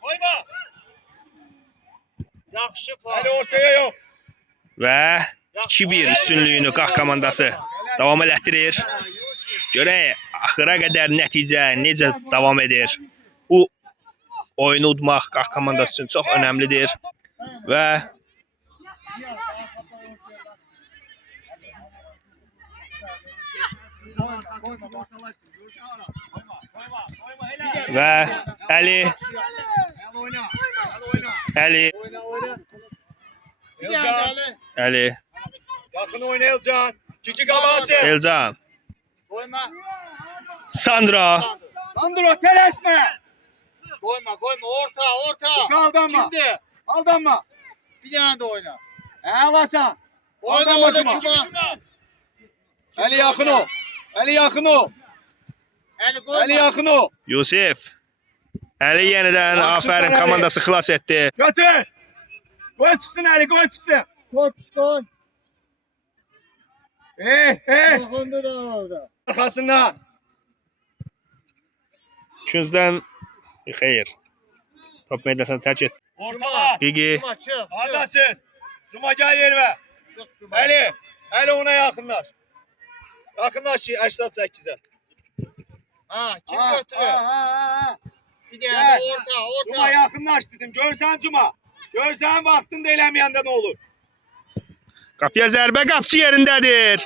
Koyma. Yaxşı Hadi ortaya yok. Və 2-1 üstünlüyünü Qax komandası davam elətdirir. Görək axıra qədər nəticə necə davam edir. Bu oyunu udmaq Qax komandası üçün çox önəmlidir. Və Əli Əli Yakın oyna Elcan. Kiki Gabaçı. Elcan Koyma. Sandro Sandro tələsmə. Koyma. Orta. Aldanma. Kimdi? Aldanma. Bir tane de oyna. Alasan. Oyna Cuma. Cuma. Ali yakın ol. Ali yakın ol. Eli koyma. Ali yakın ol. Yusif Əli yenidən Yaxşı afərin sən, Əli. komandası xilas etdi. Götür. Koy çıksın Ali koy çıksın. Koy. Dokundu da orada. Arkasından. Künzdən xeyr. Top meydasını tərk etdi. Ortala. Gigi Cuma çık. Adasız. Cuma gel yerime. Çık Cuma. Ali ona yakınlar. Yakınlaş 88'e. Kim götürüyor? Bir tane Gel. orta. Cuma yakınlaş dedim. Görsen Cuma. Görsen vaktinde eləməyəndə nə olur? qapıya zərbə, qapçı yerindədir.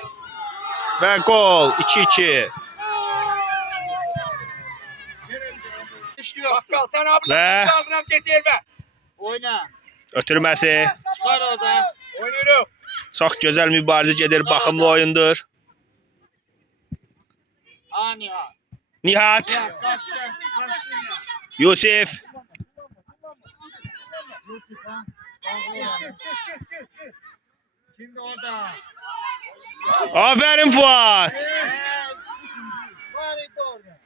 Və gol 2-2. İşliyor. Bakkal sen abi. Ve- Kaldırım get yerime. Oyna. Ötürməsi. Çıkar orada. Oynuyorum. Çox gözəl mübarizə gedir, baxımlı oyundur. Nihat. Nihat, Kaçtı. Yusif, Şimdi orada. afərin Fuat. Var idi orada.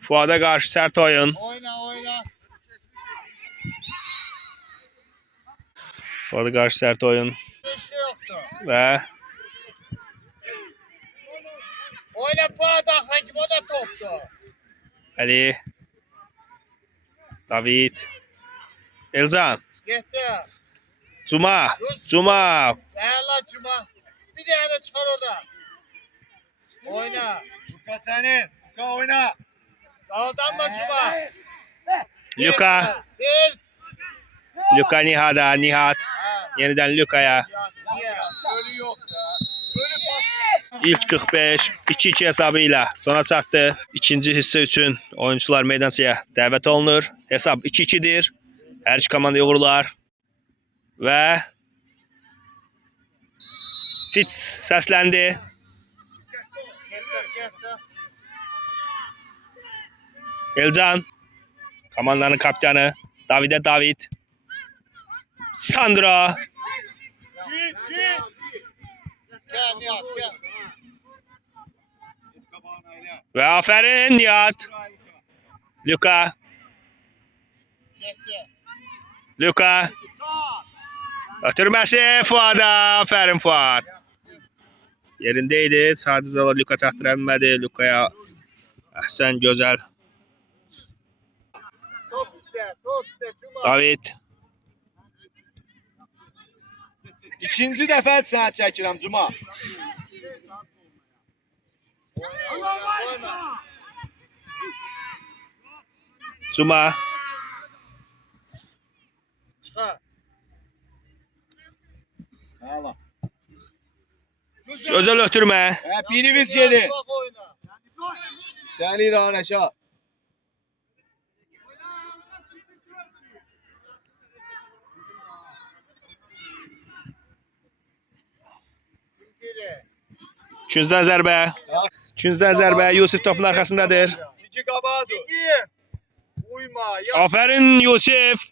Fuada qarşı sərt oyun. Oyna. Fuada qarşı sərt oyun. Bir şey yoktu. Və Oyna Fuat Hakim o da toptu. Əli, David, Elcan, Gitti. Cuma, Değerli Cuma. Bir tane de çıkar orada. Oyna. Luka senin. Luka oyna. Dağıldanma Cuma. Luka, Bir. Luka Nihat'a, Nihat. Yenidən Luka'ya. Ölü yok ya. Ölü pas. İlk 45 2-2 hesabı ilə sona çatdı. İkinci hissə üçün oyunçular meydançaya dəvət olunur. Hesab 2-2-dir. Hər iki komanda uğurlar. Və Fitz səsləndi. Gitti. Elcan komandanın kapitanı. David. Sandro. Gel Nihat gel. Və afərin Nihat. Luka. Gitti. Luka. Ötürməsi Fuada. Afərin Fuad. Yerindeydi. Sadəcə Luka çatdıra bilmədi. Lukaya əhsən gözəl. Top üstte Cuma. David. İkinci dəfə sənə çəkirəm Cuma. Oyna. Cuma. Çıkar. Hala. Gözəl ötürmə. Birimiz yedi. Bak oyna. Səli İran aşağı. Biri. Künzdən zərbə. Yusif topun arxasındadır. İki qabağa dur. İki. Uyma. Ya. Afərin Yusif.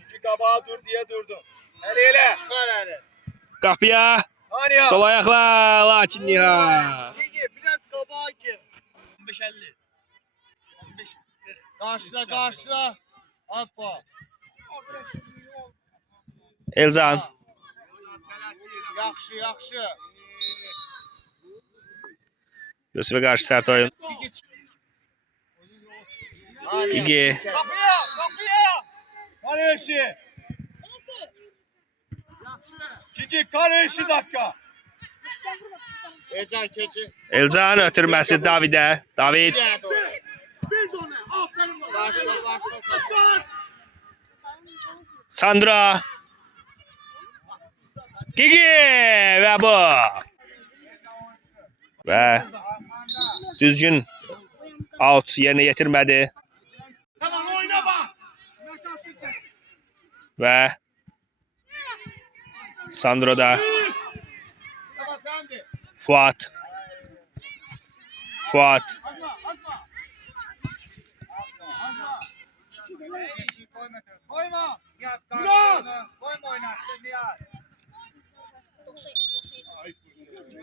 İki qabağa dur diye durdum. Elə. Çıkar eli. Qapıya. Hani ya. Sol ayaqla. Lakin Nihat. İki. Biraz kabağa ki. 15-50. Karşıla. Afa. Elcan. Yaxşı, yaxşı. Yusuf'a karşı sert oyun. Gigi. Kapıya, kapıya. Kare eşi. Kiki kare eşi dakika. Ecan keçi. Elcan ötürməsi Davidə. David. Biz onu. Aferin ona. Başla. Sandra. Gigi və bu. Və düzgün out yerinə yetirmədi. Tamam oyna bak. Ne çarptın Və Sandro da. Tamam sendi. Fuat. Fuat. Koyma. Nihat Murat! karşılığını koyma oynarsın Nihat.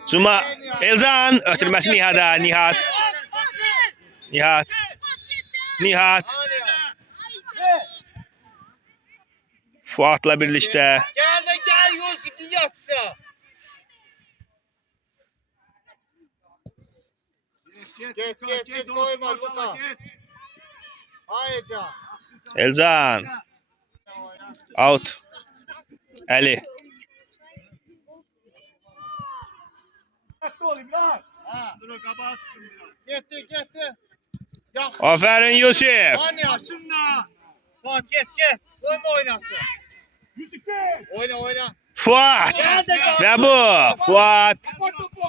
Cuma Elcan ötürməsi Nihat'a. Nihat. Nihat. Nihat. Fuat'la birlikdə. Gel Yusuf bir yatsa. Git koyma Luka. Hayır Can. Elcan. Out. Ali. Dikkatli ol İmran. Ha. Dur o kabağı çıkın biraz. Gitti. Yaxşı. Aferin Yusuf. Hani ya. Başınla. Fuat git. Koyma oynasın. Yusuf'e. Oyna. Fuat. Və bu. Fuat. Kapat topu.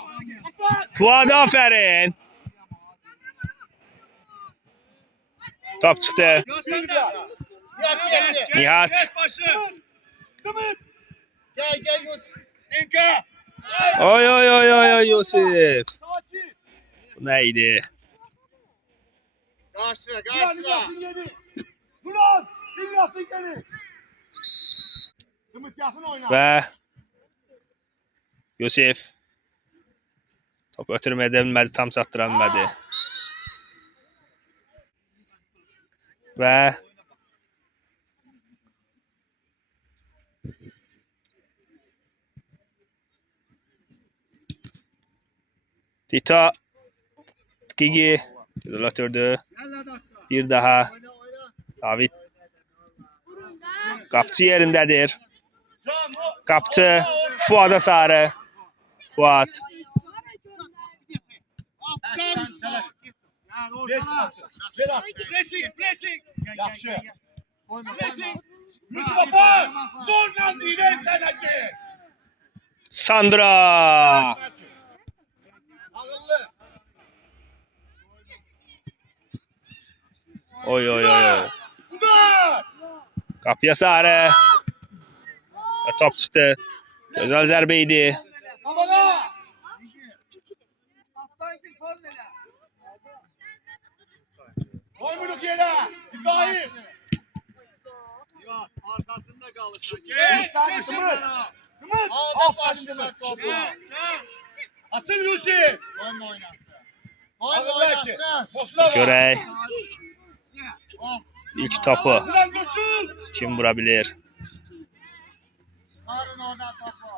Kapat. Fuat aferin. Top çıxdı. Göster de. Nihat gitti. Nihat. Geç başı. Kımıt. Gel Yusuf. Stinka. Oy Yusuf. Sakin. Bu nə idi? Karşıla. Dünyasın yedi. Murat. Dünyasın yedi. Kımıt yakın oyna. Və Yusuf. Top ötürməyə bilmədi, tam çatdıra bilmədi. Və Tito Gigi güzel ötürdü. Bir daha David Qapçı yerindədir. Qapçı Fuada sarı. Fuat. Pressing. Yaxşı. Pressing. Mustafa. Zorla diren seneki. Sandra. Ağıllı. Oy. Uдар. Qapıya sarı. Və top çıxdı. Gözəl zərbə idi. Havada. Alttan gir kornere. Koymuluk yere. İbrahim. Arkasında kalır. Geç. Kımıt. Aldı başına topu. Atıl Yusuf. Koyma oynasın. Görək ilk topu Ulan koçum. kim vura bilir. Çıkarın oradan topu.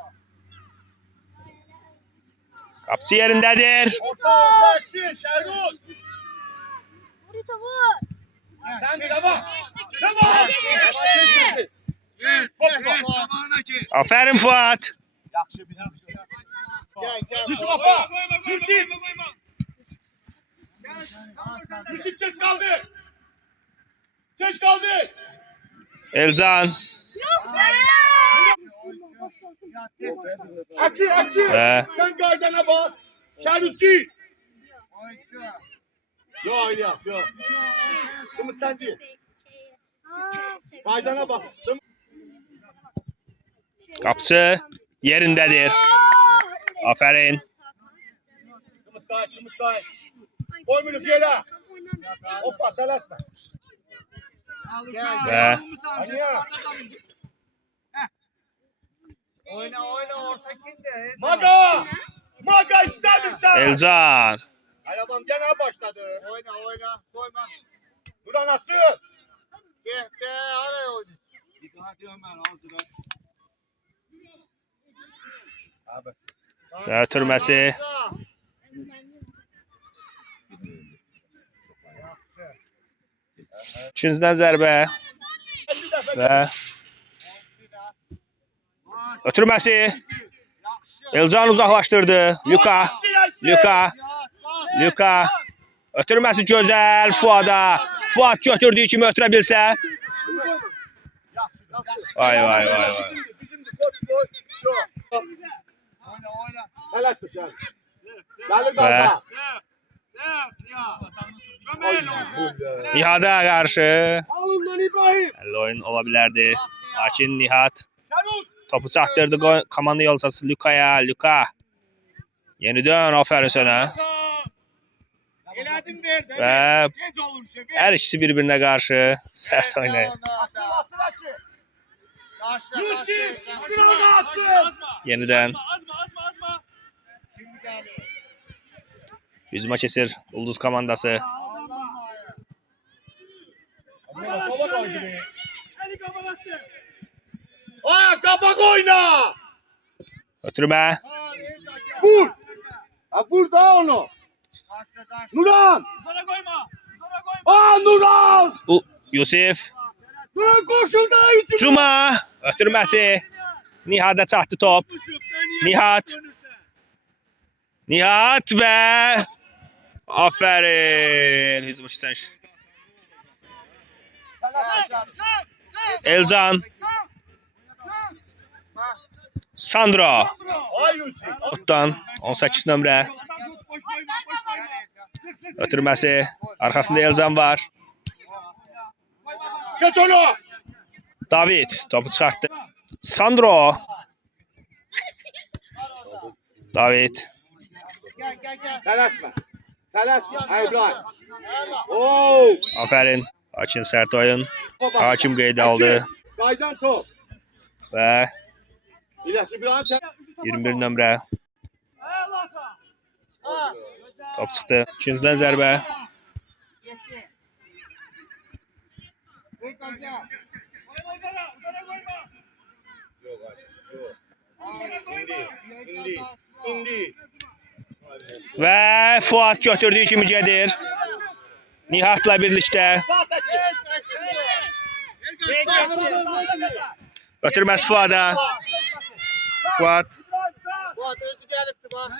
Qapçı yerindədir. Orta iki. Şergut. Sen de devam. Devam. Aferin Fuat. Yaxşı bizim. Gel. Yusuf Afa. Yusuf. Yusuf geç kaldı. Geç kaldı. Elcan. Açı. He. Sen kaydana bak. Şerutski. Yok İlyas yok. Kımıt sen değil. Kaydana bak. Qapçı yerindədir. Aferin. Kımıt kay. Koymuluk yere. Hoppa selasma. Ve Anya. Oyna orta kimde? Maga ister misin? Elcan. Ayabam gene başladı. Oyna. Koyma. Dur anası. Gitti. Araya oyna. Bir daha diyorum ben hazırım. Və ötürməsi. Üçüncüdən zərbə. Və ötürməsi. Elcan uzaqlaşdırdı. Luka. Ötürməsi gözəl Fuada. Fuad götürdüyü kimi ötürə bilsə. Vay. Tələsmə sən. Gəlir Və dalda. Nihada qarşı Alın lan İbrahim. əlli oyun ola bilərdi. Lakin Nihat topu çatdırdı komanda yolçası Lukaya. Luka. Yenidən aferin sənə. Elədin verdi. Və Gec olur şey. hər ikisi bir-birinə qarşı sərt oynayır. Yenidən hücuma keçir Ulduz komandası. Kabak oyna. Ötürmə. Vur. Vur da onu. Nuran. Nuran. Yusif. Nuran koşuldu. Cuma. Ötürməsi. Nihada çatdı top. Nihat və aferin. Hücuma keçən Elcan. Sandro. Otdan 18 nömrə. Ötürməsi. Arxasında Elcan var. Keç onu. David topu çıxartdı. Sandro. David. Tələsmə. İbrahim. Oo. Aferin. Hakim sərt oyun. Hakim qeyd aldı. Qaydan top. Və İlyas İbrahim. 21 nömrə. Top çıxdı. İkincidən zərbə. İndi. Və Fuad götürdüyü kimi gedir. Nihatla birlikdə. Ötürməz Fuada. Fuad. Fuat özü gelipti bak.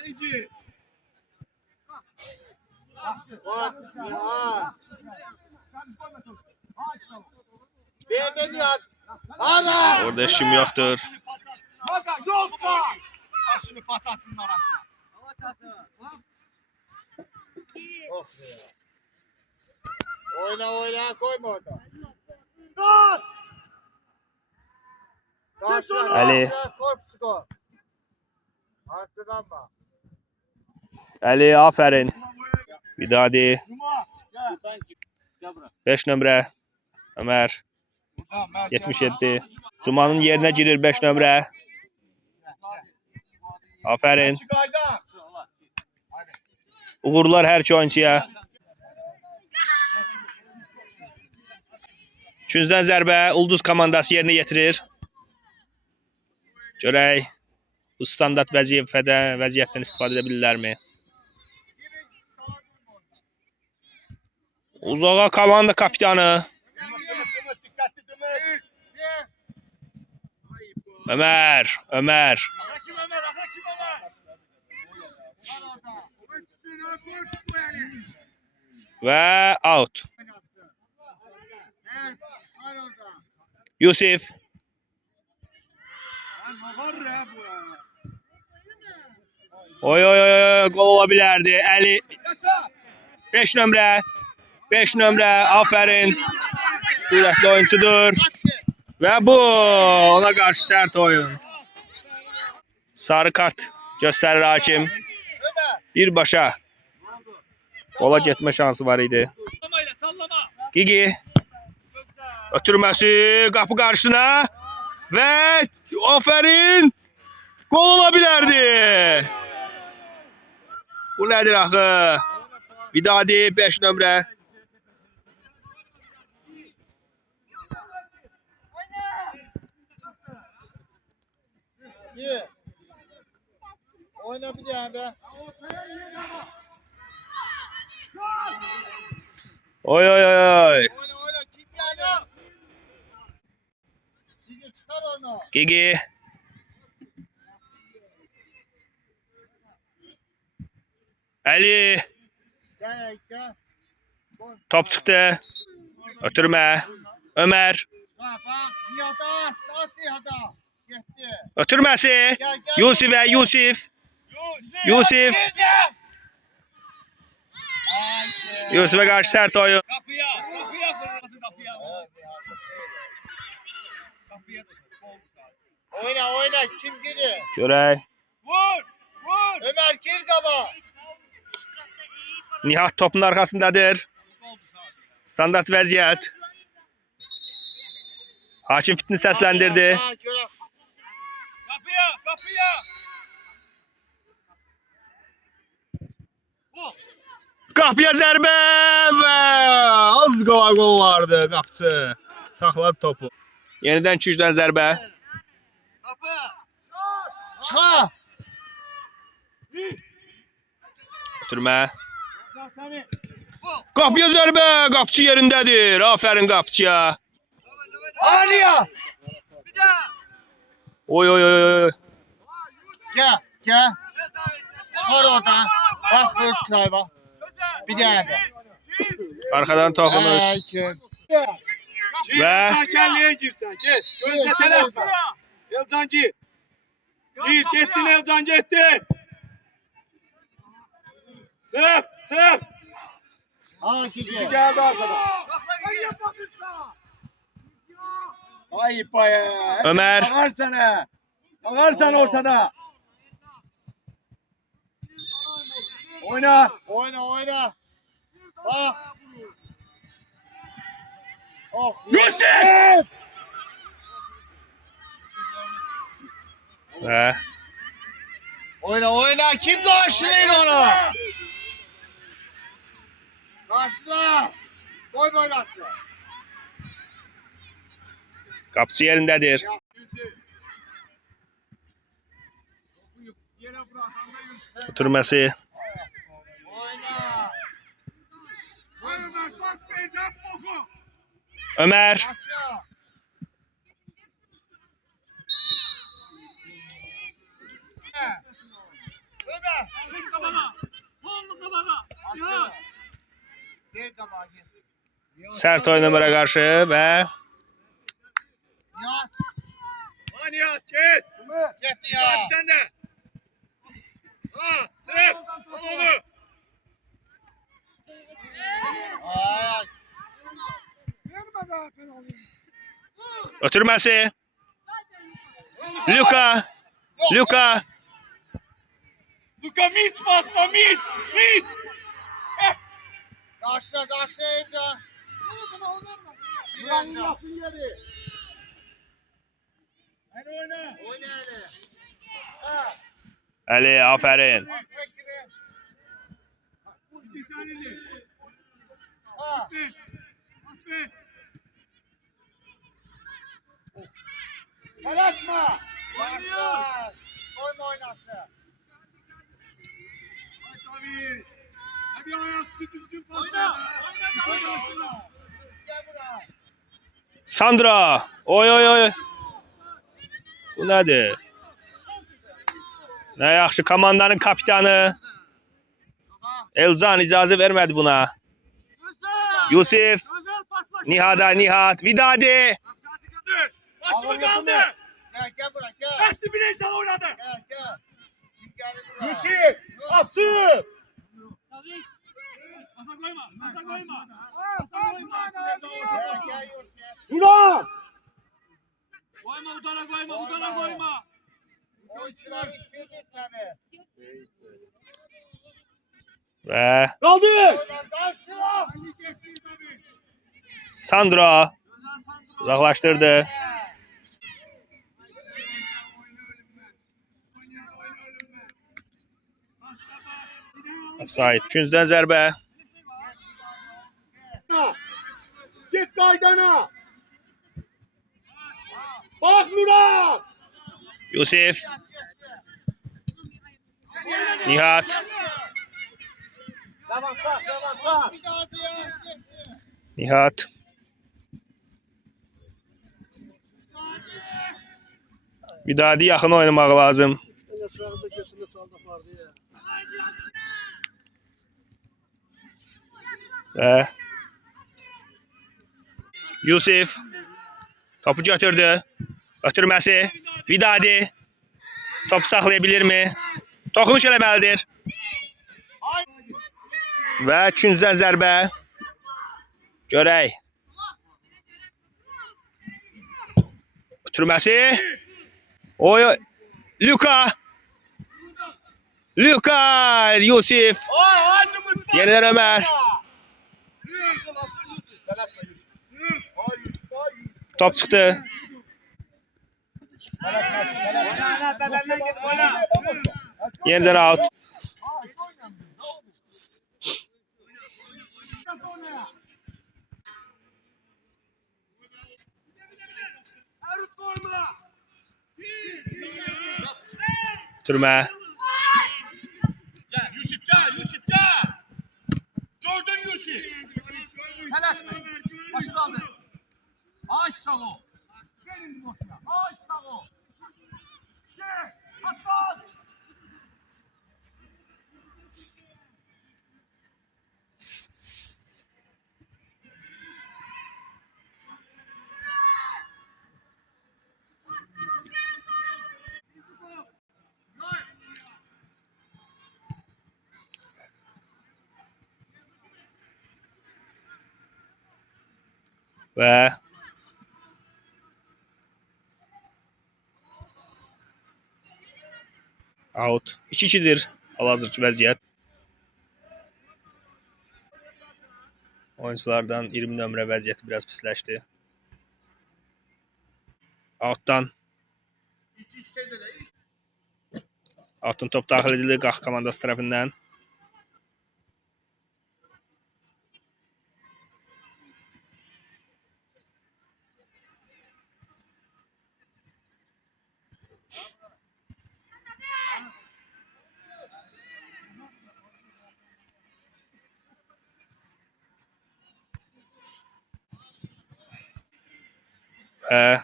Fuat. Beğendin ya. Ara. Orada işim yoxdur. Yoksa. Başını paçasının arasına. Oyna koyma orada. Kaç. Ali. Korpsiko. Arttıranma. Ali aferin. Vidadi. 5 nömrə. Ömer. 77. Cuma'nın yerinə girir 5 nömrə. Aferin. Uğurlar hər iki oyuncuya. Üçüncüdən zərbə Ulduz komandası yerinə yetirir. Görək bu standart vəziyyətdən istifadə edə bilirlərmi? Uzağa komanda kapitanı. Ömer. Və out. Yusif. Oy, gol ola bilərdi. Əli. 5 nömrə. 5 nömrə. Aferin. Sürətli oyuncudur. Və bu ona qarşı sərt oyun. Sarı kart göstərir hakim. Birbaşa gola getmə şansı var idi. Gigi. Ötürməsi qapı qarşısına. Və aferin. Gol ola bilərdi. Bu nədir axı? Vidadi 5 nömrə. Oyna bir tane de. Oy oy oy oy. Oyna. Kim geldi? Gigi çıkar onu. Gigi. Ali. Gel. Top çıktı. Ötürme. Ömer. Bak. Nihat'a at. At Nihat'a. Gitti. Ötürmesi. Gel. Yusuf. Yusuf. Girdi. Haydi. Yusuf'a karşı sert oyun. Kapıya fırlasın kapıya. Kapıya da. Oyna. Kim giriyor? Görey. Vur. Ömer gir kaba. Nihat topun arkasındadır. Standart vəziyyət. Hakim fitni səsləndirdi. Ha, göre. Kapıya. Qapıya zərbə və az qala gol vardı qapıcı. Saxladı topu. Yenidən 2-3-dən zərbə. Kapı. Çıkar. Ötürmə. Səni. Qapıya zərbə. Qapıcı yerindədir. Afərin qapıcıya. Aliya. Bir daha. Oy. Gel. Çıkar oradan. Bak kız kayba. Bir tane de. Arxadan toxunuz. Kim? Və Kəlliyə girsən. Get. Gözlə tələsmə. Elcan gir. Getdin Elcan getdin. Sıf. Ha Gigi. Geldi arkadan. Ay paya. Ömer. Ağarsan ortada. Oyna. Oyna. Bak. Oh. Yusuf! Və Oyna. Kim karşılayın onu? Karşıla. Boy boylasın. qapıcı yerindədir. Ötürməsi. Oyna. Ömer. Aşağı. Ömer. Kız kabağa. Kolunu kabağa. Aşağı. Gel kabağa gel. Sərt oyun Ömerə qarşı və Yat. Nihat git. Gitti ya. Hadi sen de. Sırf. Al onu. Ay. ötürməsi. Luka. Luka mit basla mit. Karşıla iyice. Biraz yeri. Hadi oyna. Oyna hadi. Ha. Əli, afərin. Bak rakibi. Bir saniye. Ha. Pas ver. Kalaşma. Oynuyor. Oynasın. Tabii. Hadi ayakçı düzgün pas. Oyna. Gel buraya. Sandra. Oy. Bu nədir? Nə yaxşı komandanın kapitanı. Elcan icazə vermədi buna. Yusuf. Nihat. Vidadi. Başımı kaldı. Gel buraya gel. Messi bireysel oynadı. Gel. Kim geldi buraya? Yusuf. Atsın. Masa koyma. Gel Yusuf. Ulan. Koyma udana koyma. Oyuncuları içirdi seni. Və Kaldı. Oyna karşıla. Sandra uzaqlaşdırdı. Offside. Küncdən zərbə. Git kaydana. Bak Murat. Yusuf. Nihat. Devam sağ, devam sağ. Nihat. Vidadi yaxın oynamaq lazım. Və Yusif topu götürdü. Ötürməsi. Vidadi. Topu saxlaya bilirmi? Toxunuş eləməlidir. Və ikincidən zərbə. Görək. Ötürməsi. Oy. Luka. Luka. Yusif. Yenidən Ömər. Top çıxdı. Yenidən out. Türmə. Gel Yusuf gel Yusuf gel. Gördün Yusuf. Tələsmə. Başı qaldır. Ay sağ ol. Gelin boşuna. Ay sağ ol. Gel. Aslan. Və out. 2-2'dir hal-hazırki vəziyyət. Oyunculardan 20 nömrə vəziyyəti biraz pisləşdi. Outdan. Outdan top daxil edildi Qax komandası tərəfindən. Və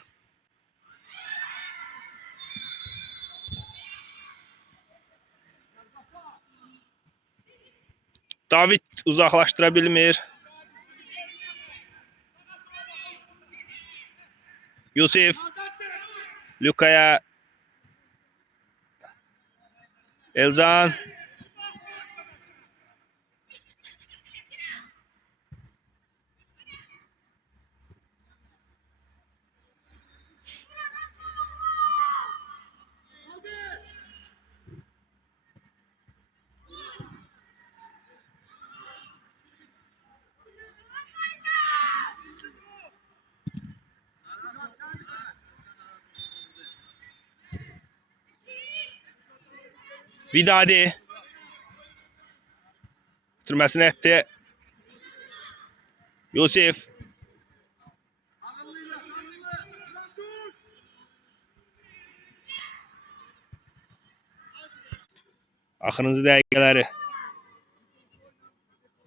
David uzaqlaşdıra bilmir. Yusif Lukaya. Elcan. Vidadi. Bitirməsini etdi. Yusif. Axırıncı dəqiqələri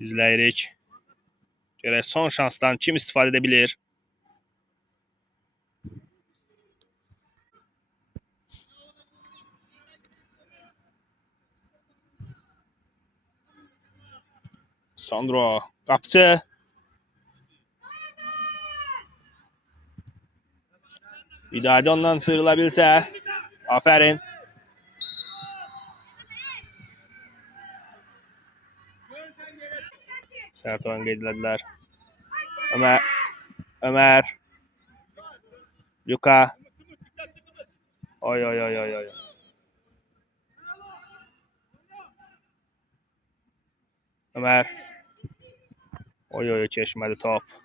izləyirik. Görək son şansdan kim istifadə edə bilir? Sandro qapıcı. Vidadi ondan sıyrıla bilsə. Afərin. Sert oyun qeyd elədilər. Ömər. Luka. Oy oy oy oy oy. Ömər. Oy oy keçmədi top.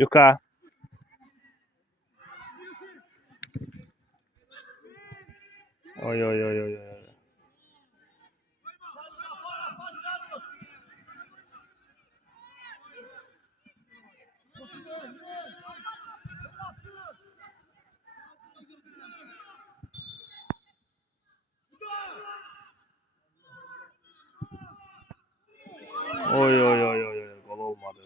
Luka. Oy oy oy oy. Oy. Oy oy oy oy. Gol olmadı.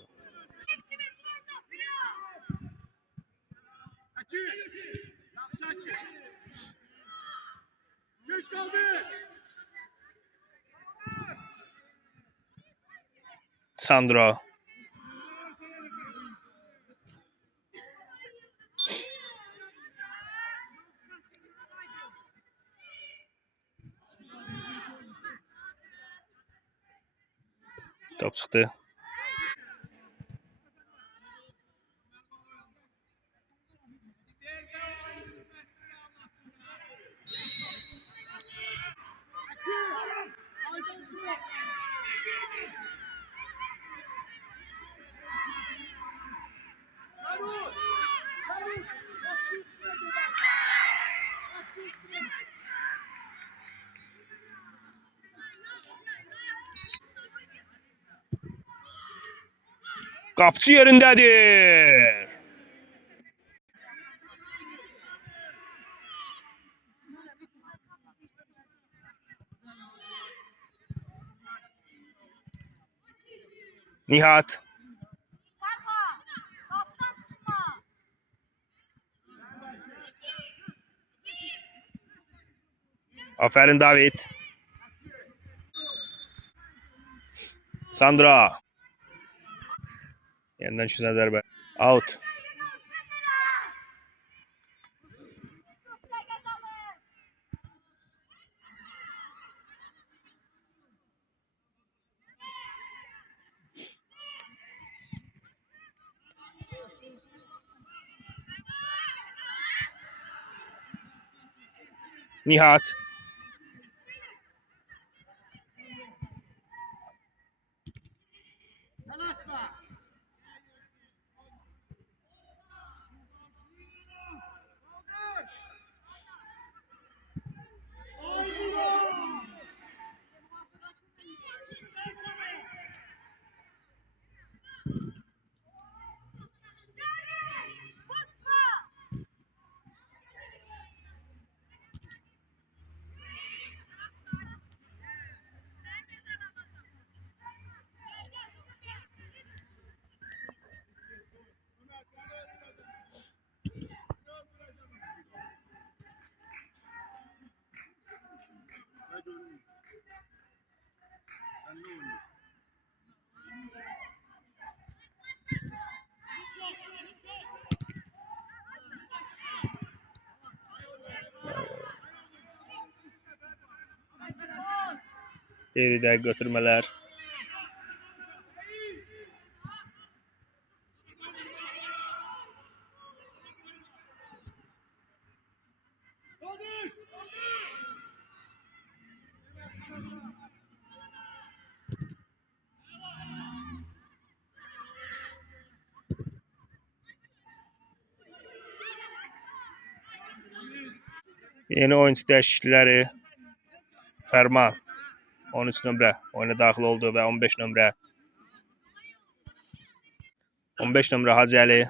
Açı. Yaxşı açı. Geç kaldı. Sandro. Top çıktı. Qapçı yerindədir. Nihat. Aferin David. Sandro. Yeniden şu zərbə. Out. Nihat. Yanaşma. Geride götürmələr. Yeni oyuncu dəyişiklikləri. Fərman 13 nömrə oyuna daxil oldu və 15 nömrə 15 nömrə Hacıəli.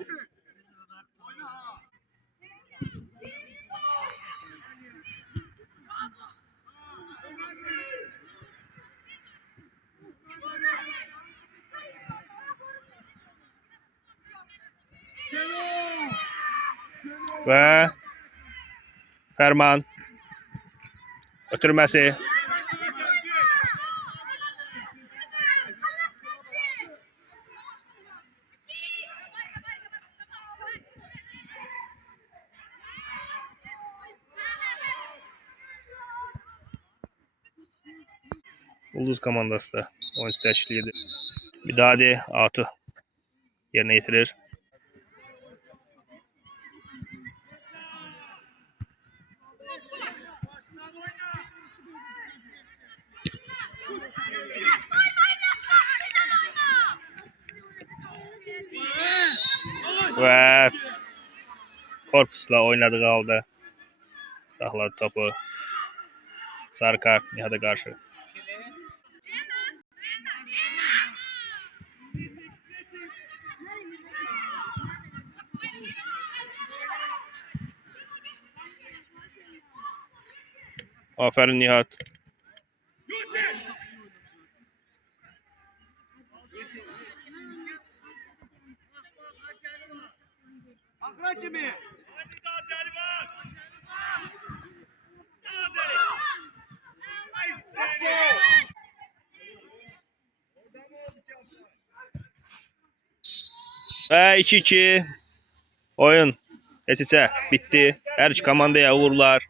Və Fərman ötürməsi. Ulduz komandası da oyuncu dəyişikliyidir. Vidadi Atu yerinə yetirir. korpusla oynadı qaldı. Saxladı topu. Sarı kart Nihat'a qarşı. Aferin Nihat. Akra kimi? Və 2-2. Oyun. Keçsə bitdi. Hər iki komandaya uğurlar.